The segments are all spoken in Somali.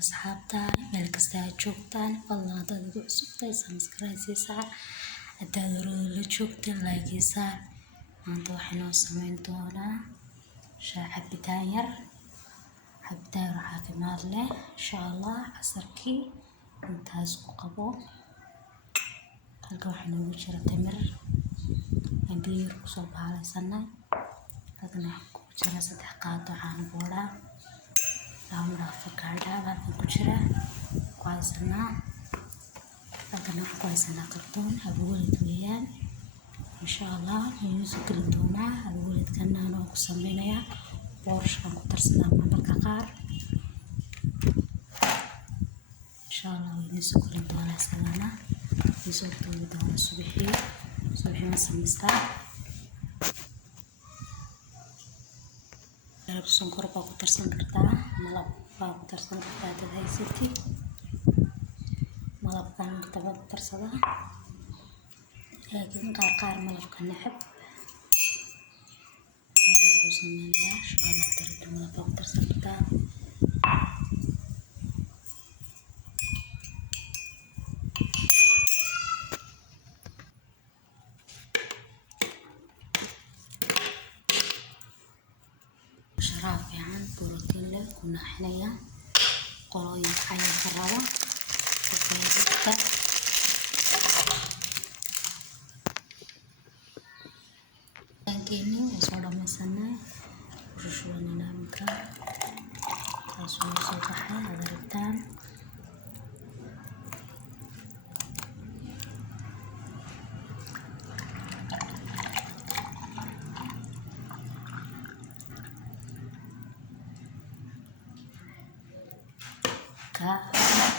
asxaabta meel kasta aad joogtaan fadlan haddaad igu cusubtahay subscribe siisaa haddaad hore la joogteen like isaa maanta waxaan noo samayn doonaa cabitaan yar caafimaad leh insha Allah casarkii intaas ku qabo halka waxaa noogu jira tamar aan biyo yar kusoo bahalaysannay halkan waxaa ku jira 3 qaado caano boora laba afakaadho halkan ku jira ku haysanaa halkan waxaan ku haysanaa kartoon habwalid weeyaan insha Allah inuu soo geli doonaa habwalidkan anoo ku sameynaya boorashkan ku darsadaa marka qaar insha Allah inuu soo geli doonaa sanana isoo tuubi doona subaxii samaystaa sonkor baa ku darsan kartaa malab baa ku darsan kartaa dad haysatid malabkan tabad darsada laakiin qaar malabka necab waxaan sameeyaa insha Allah darada malab baa ku darsan kartaa شراب يعني بروتين له كنا حنايا قرايب حياة كراوة وفيدتا لكني وصولا مسنا ورشونا نامكا تاسوي صباحي هذا ربتان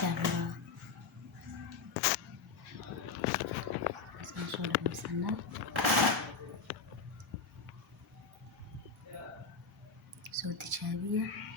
كاميرا صورة مسنا صوت تجابية